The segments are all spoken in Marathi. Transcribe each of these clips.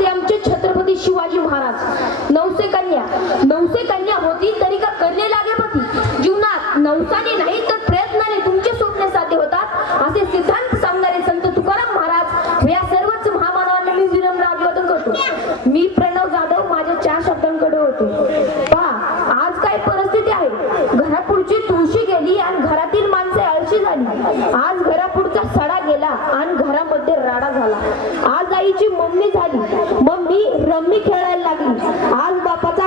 असे आमचे छत्रपती शिवाजी महाराज. नवसे कन्या. नवसे कन्या होती तरी का कन्या लागेपती जीवनात नवसाने नाही तर प्रयत्नाने तुमचे स्वप्न साध्य होतात. असे सिद्धांत सांगणारे संत तुकाराम महाराज या सर्वच महामानवांना मी विनम्र अभिवादन करतो. मी प्रणव जाधव माझ्या चार शब्दांकडे होतो. पहा आज काय परिस्थिती आहे? घरापुढची तुळशी गेली आणि घरातील माणसे आळशी झाली. आज घरापुढचा आणि घरामध्ये राडा झाला. आज आईची मम्मी झाली. मम्मी रम्मी खेळायला लागली. आज बापाचा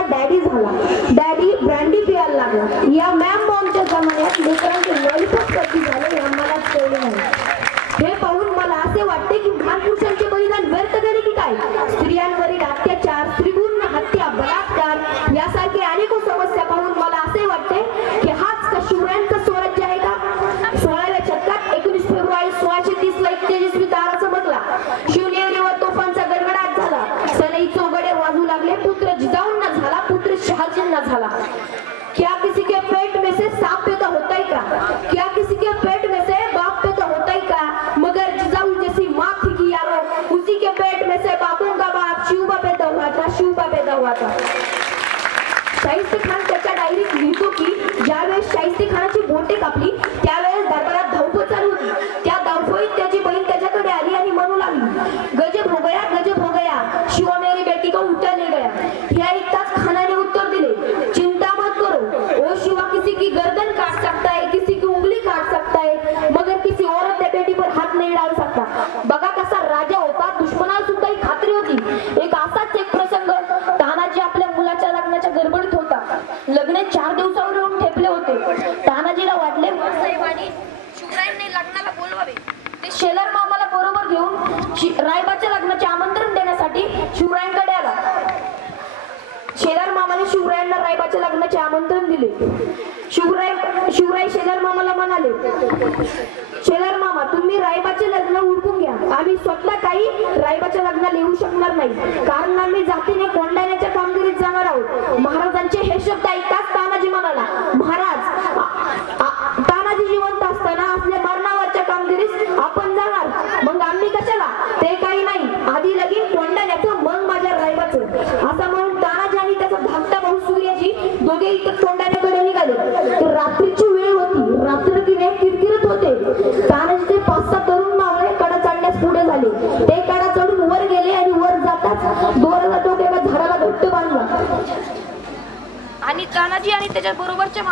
लागले. पुत्र जिजाऊंना झाला पुत्र शहाजींना झाला. क्या किसी के पेट में से सांप पैदा होता ही का? क्या किसी के पेट में से बाप पैदा होता ही का? मगर जिजाऊ जैसी माँ थी कि यारो उसी के पेट में से बापों का बाप शिवबा पैदा हुआ था शिवबा पैदा हुआ था। शाहिस्ते खान त्याच्या डायरीत लिहितो की ज्यावेळेस शाहिस्ते खानाची बोटे कापली त्यावेळेस बघा कसा राजा होता दुश्मनाला सुद्धा ही खात्री होती. एक असाच एक प्रसंग तानाजी आपल्या मुलाच्या लग्नाच्या गडबडीत होता. लग्न चार दिवसावर येऊन ठेपले होते. तानाजीला वाटले लग्नाला बोलवावे. ते शेलर मामाला बरोबर घेऊन रायबाच्या लग्नाचे आमंत्रण देण्यासाठी शिवरायांकडे आला. शेलार मामाने शिवरायांना रायबाच्या लग्नाचे आमंत्रण दिले. शिवराय शिवराय शेलार मामाला म्हणाले शेलार मामा तुम्ही रायबाचे लग्न उरकून घ्या. आम्ही स्वतः काही रायबाच्या लग्नाला येऊ शकणार नाही. कारण आम्ही जातीने कोंडाण्याच्या कोंडाण्याकडे तर रात्रीची वेळ होती. रात्र किने किरकिरत होते. तानाजी ते पाच सहा तरुण मावळे कडा चढण्यास पुढे झाले. ते कडा चढून वर गेले आणि वर जाताच दोराला तो एका झाडाला घट्ट बांधला. आणि तानाजी आणि त्याच्या बरोबरच्या